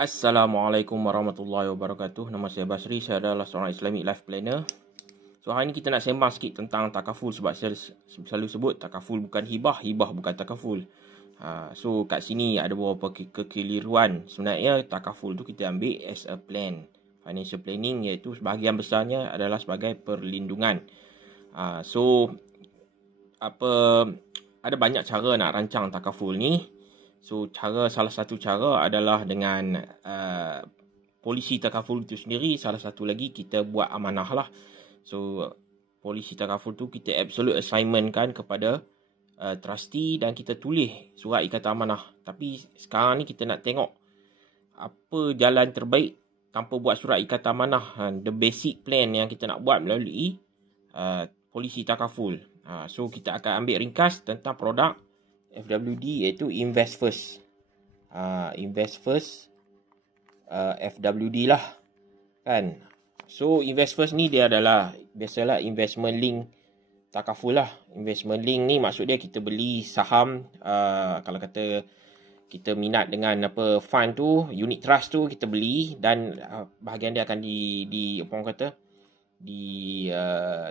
Assalamualaikum warahmatullahi wabarakatuh. Nama saya Basri, saya adalah seorang Islamic Life Planner. So hari ni kita nak sembang sikit tentang takaful, sebab saya selalu sebut takaful bukan hibah, hibah bukan takaful. So kat sini ada beberapa kekeliruan. Sebenarnya takaful tu kita ambil as a plan, financial planning, iaitu sebahagian besarnya adalah sebagai perlindungan. So ada banyak cara nak rancang takaful ni. So salah satu cara adalah dengan polisi takaful itu sendiri. Salah satu lagi kita buat amanah lah. So polisi takaful tu kita absolute assignment kan kepada trustee dan kita tulis surat ikatan amanah. Tapi sekarang ni kita nak tengok apa jalan terbaik tanpa buat surat ikatan amanah. The basic plan yang kita nak buat melalui polisi takaful. So kita akan ambil ringkas tentang produk FWD, iaitu Invest First. Invest First FWD lah kan. So Invest First ni dia adalah biasalah investment link takaful lah. Investment link ni maksud dia kita beli saham, kalau kata kita minat dengan fund tu, unit trust tu kita beli, dan bahagian dia akan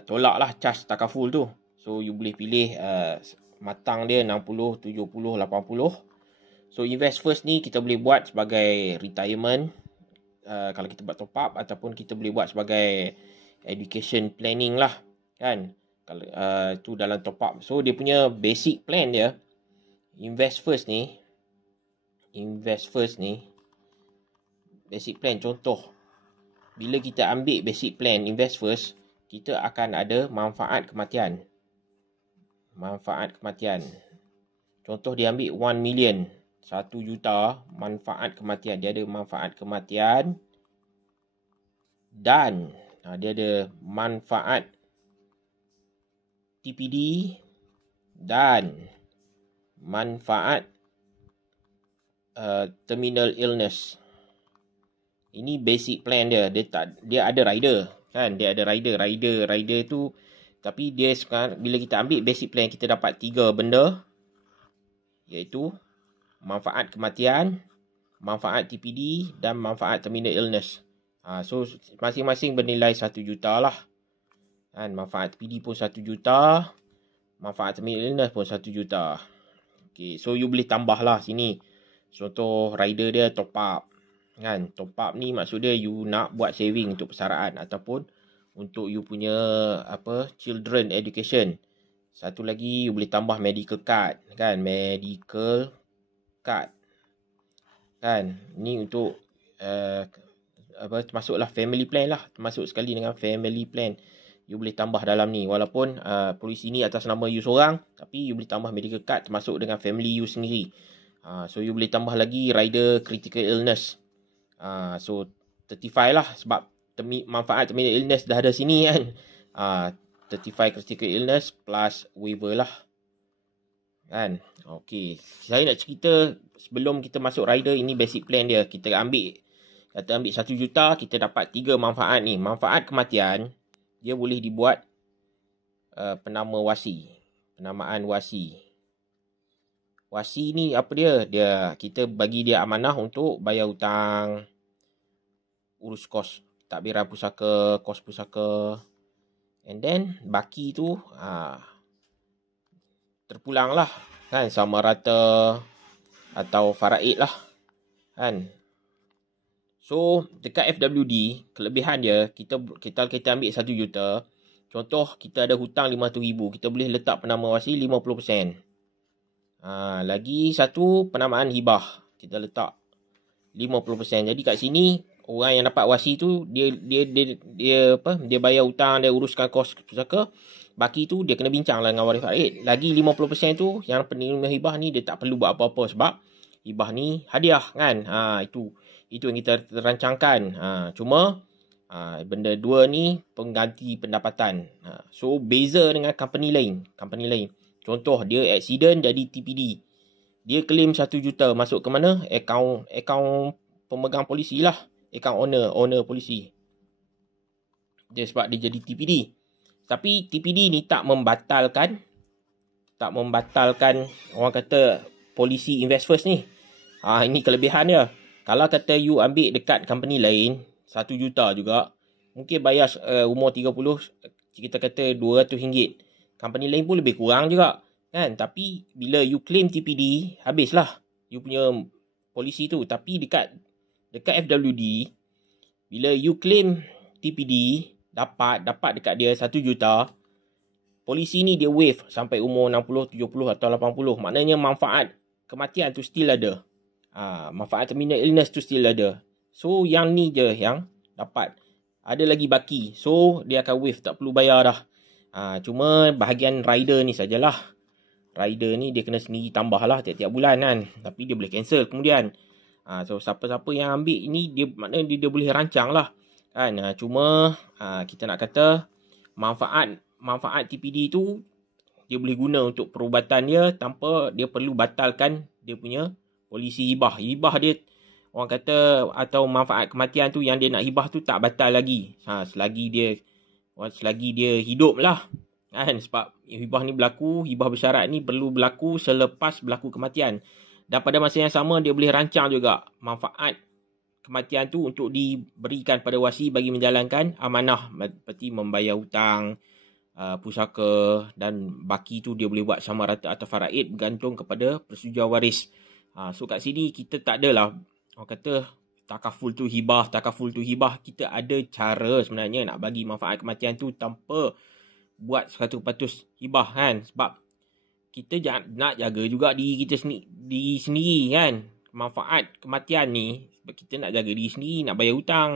tolak lah charge takaful tu. So you boleh pilih matang dia 60, 70, 80. So Invest First ni kita boleh buat sebagai retirement, kalau kita buat top up, ataupun kita boleh buat sebagai education planning lah kan. Kalau tu dalam top up. So dia punya basic plan dia, Invest First ni basic plan, contoh bila kita ambil basic plan Invest First, kita akan ada manfaat kematian. Contoh dia ambil 1 million, 1 juta manfaat kematian. Dia ada manfaat kematian dan dia ada manfaat TPD dan manfaat terminal illness. Ini basic plan dia. Dia ada rider kan. Dia ada rider tu. Tapi dia sekarang bila kita ambil basic plan, kita dapat 3 benda, iaitu manfaat kematian, manfaat TPD dan manfaat terminal illness. So masing-masing bernilai 1 juta lah. Kan, manfaat TPD pun 1 juta, manfaat terminal illness pun 1 juta. Okay, so you boleh tambah lah sini. Contoh rider dia top up. Kan, top up ni maksud dia you nak buat saving untuk persaraan ataupun untuk you punya children education. Satu lagi you boleh tambah medical card kan, medical card kan. Ni untuk termasuklah family plan lah, termasuk sekali dengan family plan. You boleh tambah dalam ni, walaupun polisi ni atas nama you seorang, tapi you boleh tambah medical card termasuk dengan family you sendiri. So you boleh tambah lagi rider critical illness. So 35 lah, sebab manfaat terminal illness dah ada sini kan. 35 critical illness plus waiver lah kan. Okay, saya nak cerita sebelum kita masuk rider. Ini basic plan dia. Kita ambil 1 juta, kita dapat 3 manfaat ni. Manfaat kematian, dia boleh dibuat penamaan wasi. Wasi ni apa dia? Kita bagi dia amanah untuk bayar hutang, urus kos takbiran pusaka, kos pusaka, and then baki tu terpulang lah kan, sama rata atau faraid lah kan. So dekat FWD, kelebihan dia, kita ambil 1 juta. Contoh kita ada hutang 500,000, kita boleh letak penama wasi 50%. Lagi satu penamaan hibah, kita letak 50%. Jadi kat sini orang yang dapat wasi tu dia bayar hutang, dia uruskan kos pusaka. Baki tu dia kena bincang lah dengan waris farid. Lagi 50% tu yang penerima hibah ni dia tak perlu buat apa-apa, sebab hibah ni hadiah kan. Itu yang kita rancangkan. Cuma benda dua ni pengganti pendapatan. So beza dengan company lain. Contoh dia accident jadi TPD. Dia claim 1 juta, masuk ke mana? Akaun pemegang polisi lah. Akaun owner polisi. Dia sebab dia jadi TPD. Tapi TPD ni tak membatalkan orang kata polisi Invest First ni. Ini kelebihan dia. Kalau kata you ambil dekat company lain, 1 juta juga, mungkin bayar umur 30, kita kata RM200. Company lain pun lebih kurang juga. Kan? Tapi bila you claim TPD, habislah you punya polisi tu. Tapi dekat FWD, bila you claim TPD, dapat dekat dia 1 juta, polisi ni dia waive sampai umur 60, 70 atau 80. Maknanya manfaat kematian tu still ada. Manfaat terminal illness tu still ada. So yang ni je yang dapat. Ada lagi baki. So dia akan waive, tak perlu bayar dah. Cuma bahagian rider ni sajalah. Rider ni dia kena sendiri tambah lah tiap-tiap bulan kan. Tapi dia boleh cancel kemudian. So siapa-siapa yang ambil ni, dia maknanya dia boleh rancang lah. Kan? Cuma kita nak kata manfaat TPD tu dia boleh guna untuk perubatan dia tanpa dia perlu batalkan dia punya polisi hibah. Hibah dia, orang kata, atau manfaat kematian tu yang dia nak hibah tu tak batal lagi. Selagi dia hidup lah. Kan? Sebab hibah ni berlaku, hibah bersyarat ni perlu berlaku selepas berlaku kematian. Dan pada masa yang sama dia boleh rancang juga manfaat kematian tu untuk diberikan pada wasi bagi menjalankan amanah, seperti membayar hutang, pusaka, dan baki tu dia boleh buat sama rata atau faraid bergantung kepada persetujuan waris. So kat sini kita tak adalah orang kata takaful tu hibah. Kita ada cara sebenarnya nak bagi manfaat kematian tu tanpa buat 100% hibah kan. Sebab kita nak jaga juga diri kita sendiri kan. Manfaat kematian ni, sebab kita nak jaga diri sendiri, nak bayar hutang.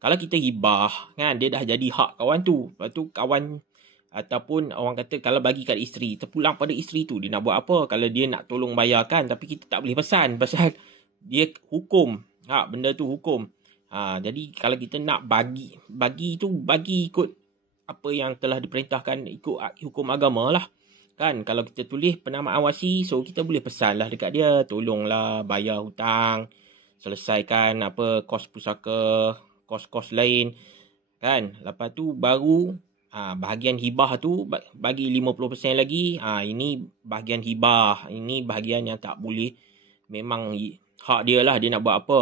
Kalau kita hibah kan, dia dah jadi hak kawan tu. Lepas tu kawan, ataupun orang kata kalau bagi kat isteri, terpulang pada isteri tu, dia nak buat apa? Kalau dia nak tolong bayarkan, tapi kita tak boleh pesan pasal dia hukum. Benda tu hukum. Jadi kalau kita nak bagi tu, bagi ikut apa yang telah diperintahkan, ikut hukum agama lah. Kan, kalau kita tulis penamaan wasi, so kita boleh pesan lah dekat dia, tolonglah bayar hutang, selesaikan apa kos pusaka, kos-kos lain. Kan, lepas tu baru bahagian hibah tu bagi 50% lagi. Ini bahagian hibah, ini bahagian yang tak boleh, memang hak dia lah, dia nak buat apa.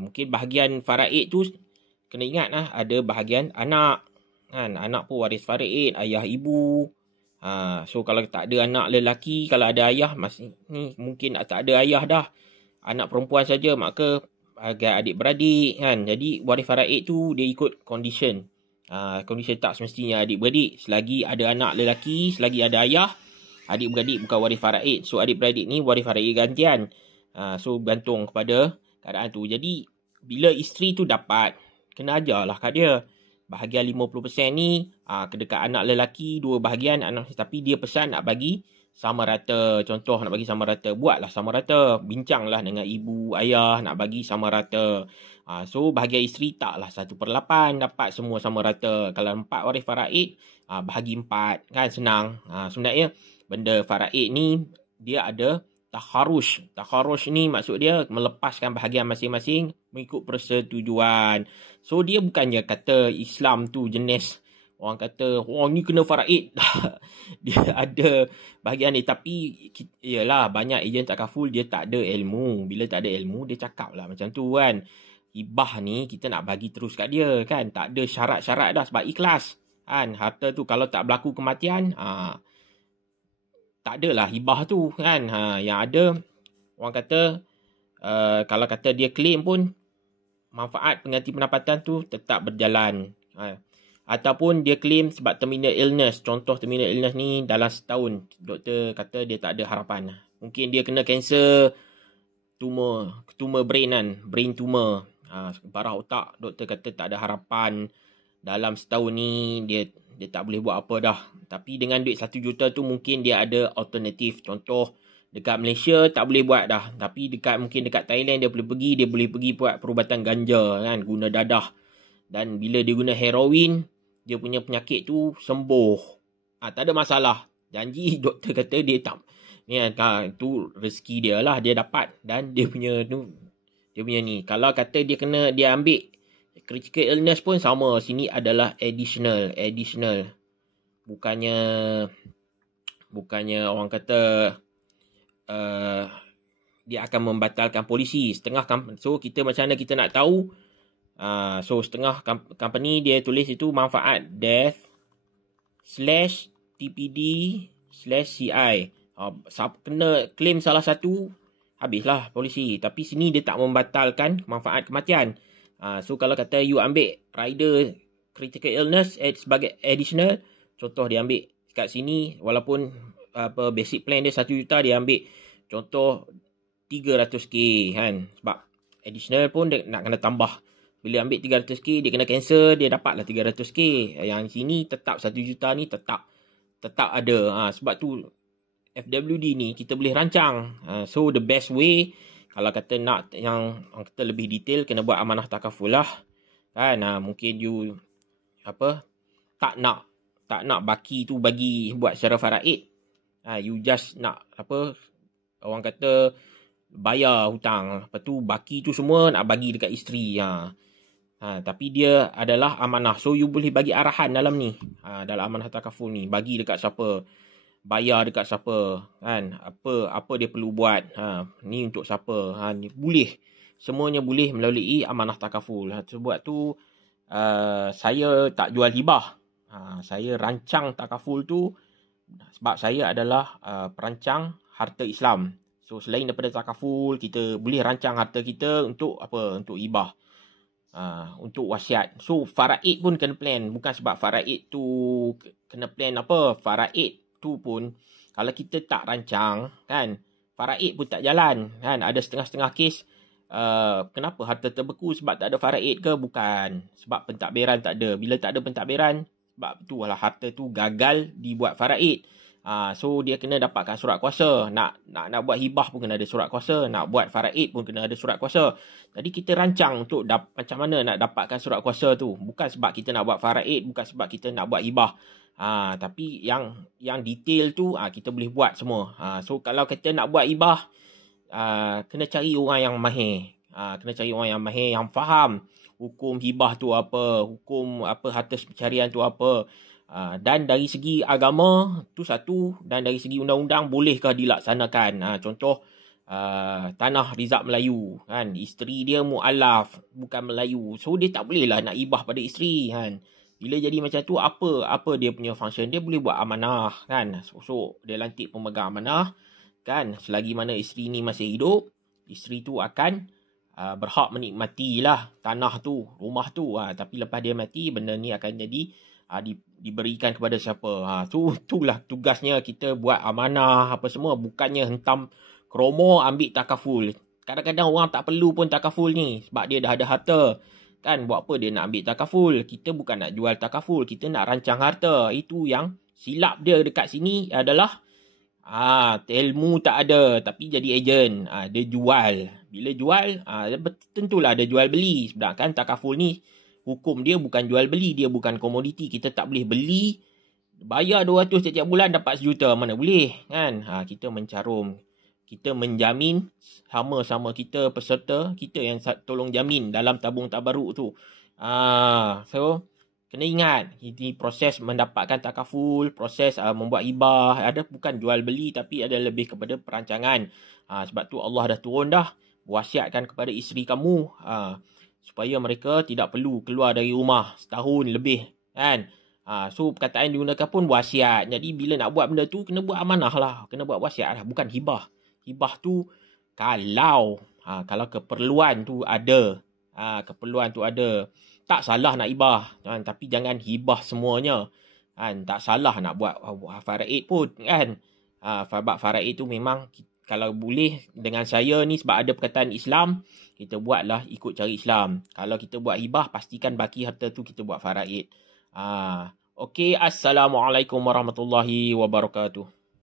Mungkin bahagian faraid tu kena ingat ada bahagian anak kan, anak pun waris faraid, ayah ibu. So kalau tak ada anak lelaki, kalau ada ayah, ni mungkin tak ada ayah dah, anak perempuan saja, maka agak adik-beradik kan. Jadi waris faraid tu dia ikut condition. Condition tak semestinya adik-beradik. Selagi ada anak lelaki, selagi ada ayah, adik-beradik bukan waris faraid. So adik-beradik ni waris faraid gantian. So gantung kepada keadaan tu. Jadi bila isteri tu dapat, kena ajarlah kat dia. Bahagian 50% ni dekat anak lelaki, 2 bahagian anak, tapi dia pesan nak bagi sama rata. Contoh nak bagi sama rata, buatlah sama rata. Bincanglah dengan ibu, ayah nak bagi sama rata. So bahagian isteri taklah 1/8 dapat semua sama rata. Kalau 4 waris faraid, bahagi 4 kan, senang. Sebenarnya benda faraid ni dia ada takharush. Takharush ni maksud dia melepaskan bahagian masing-masing mengikut persetujuan. So dia bukannya kata Islam tu jenis orang kata ni kena faraid. Dia ada bahagian ni, tapi yalah banyak ejen takaful dia tak ada ilmu. Bila tak ada ilmu dia cakap lah macam tu kan. Hibah ni kita nak bagi terus kat dia kan, tak ada syarat-syarat dah sebab ikhlas kan. Harta tu kalau tak berlaku kematian, tak adalah hibah tu kan. Yang ada orang kata kalau kata dia claim pun, manfaat pengganti pendapatan tu tetap berjalan. Ataupun dia claim sebab terminal illness. Contoh terminal illness ni dalam setahun, doktor kata dia tak ada harapan. Mungkin dia kena kanser tumor brain kan, brain tumor, parah otak. Doktor kata tak ada harapan dalam setahun ni, dia tak boleh buat apa dah. Tapi dengan duit 1 juta tu mungkin dia ada alternatif. Contoh dekat Malaysia tak boleh buat dah, tapi mungkin dekat Thailand dia boleh pergi buat perubatan ganja kan, guna dadah. Dan bila dia guna heroin, dia punya penyakit tu sembuh. Tak ada masalah. Janji doktor kata dia tak ni tu rezeki dia lah, dia dapat. Dan dia punya ni, kalau kata dia ambil critical illness pun sama, sini adalah additional. Bukannya orang kata dia akan membatalkan polisi. So kita macam mana kita nak tahu? So setengah company dia tulis itu manfaat death /TPD/CI. Kena claim salah satu, habislah polisi. Tapi sini dia tak membatalkan manfaat kematian. So kalau kata you ambil rider critical illness sebagai additional, contoh dia ambil kat sini, walaupun basic plan dia 1 juta, dia ambil contoh 300k kan. Sebab additional pun dia nak kena tambah. Bila ambil 300k, dia kena cancel, dia dapatlah 300k. Yang sini tetap 1 juta ni tetap ada. Sebab tu FWD ni kita boleh rancang. So the best way, kalau kata nak yang kita lebih detail, kena buat amanah takaful lah. Kan, mungkin you tak nak baki tu bagi buat secara faraid. You just nak orang kata bayar hutang. Lepas tu baki tu semua nak bagi dekat isteri. Tapi dia adalah amanah. So you boleh bagi arahan dalam ni. Dalam amanah takaful ni, bagi dekat siapa, bayar dekat siapa, kan, apa dia perlu buat, ni untuk siapa, ni boleh, semuanya boleh melalui amanah takaful. Sebab tu saya tak jual hibah. Saya rancang takaful tu sebab saya adalah perancang harta Islam. So selain daripada takaful, kita boleh rancang harta kita untuk untuk hibah, untuk wasiat. So faraid pun kena plan. Bukan sebab faraid tu kena plan faraid tu pun kalau kita tak rancang, kan, faraid pun tak jalan, kan. Ada setengah-setengah kes kenapa harta terbeku, sebab tak ada faraid ke? Bukan, sebab pentadbiran tak ada. Bila tak ada pentadbiran, sebab tu lah harta tu gagal dibuat faraid. So dia kena dapatkan surat kuasa. Nak buat hibah pun kena ada surat kuasa, nak buat faraid pun kena ada surat kuasa. Jadi kita rancang untuk macam mana nak dapatkan surat kuasa tu. Bukan sebab kita nak buat faraid, bukan sebab kita nak buat hibah. Tapi yang detail tu kita boleh buat semua. So kalau kita nak buat hibah, kena cari orang yang mahir. Kena cari orang yang mahir, yang faham hukum hibah tu apa, hukum harta pencarian tu apa. Dan dari segi agama tu satu, dan dari segi undang-undang bolehkah dilaksanakan. Contoh tanah Rizab Melayu, kan, isteri dia mu'alaf, bukan Melayu. So dia tak boleh lah nak hibah pada isteri, kan. Bila jadi macam tu, apa dia punya function? Dia boleh buat amanah, kan. So dia lantik pemegang amanah, kan. Selagi mana isteri ni masih hidup, isteri tu akan berhak menikmati lah tanah tu, rumah tu. Tapi lepas dia mati, benda ni akan jadi diberikan kepada siapa. Itulah tugasnya kita buat amanah apa semua. Bukannya hentam kromo ambil takaful. Kadang-kadang orang tak perlu pun takaful ni, sebab dia dah ada harta, kan. Buat apa dia nak ambil takaful? Kita bukan nak jual takaful, kita nak rancang harta. Itu yang silap dia dekat sini adalah ilmu tak ada, tapi jadi ejen. Dia jual. Bila jual, tentulah ada jual beli. Sedangkan takaful ni hukum dia bukan jual beli, dia bukan komoditi. Kita tak boleh beli, bayar 200 setiap bulan dapat 1 juta. Mana boleh, kan. Kita mencarum, kita menjamin sama-sama kita peserta, kita yang tolong jamin dalam tabung tabaruk tu. So kena ingat, ini proses mendapatkan takaful, proses membuat hibah, ada bukan jual beli, tapi ada lebih kepada perancangan. Sebab tu Allah dah turun dah, wasiatkan kepada isteri kamu, supaya mereka tidak perlu keluar dari rumah setahun lebih, kan. So perkataan digunakan pun wasiat. Jadi bila nak buat benda tu, kena buat amanah lah, kena buat wasiat lah, bukan hibah. Hibah tu kalau keperluan tu ada, tak salah nak hibah, kan. Tapi jangan hibah semuanya, kan. Tak salah nak buat faraid pun, kan. Sebab faraid tu memang kalau boleh dengan saya ni, sebab ada perkataan Islam, kita buatlah ikut cara Islam. Kalau kita buat hibah, pastikan baki harta tu kita buat faraid. Okey, Assalamualaikum warahmatullahi wabarakatuh.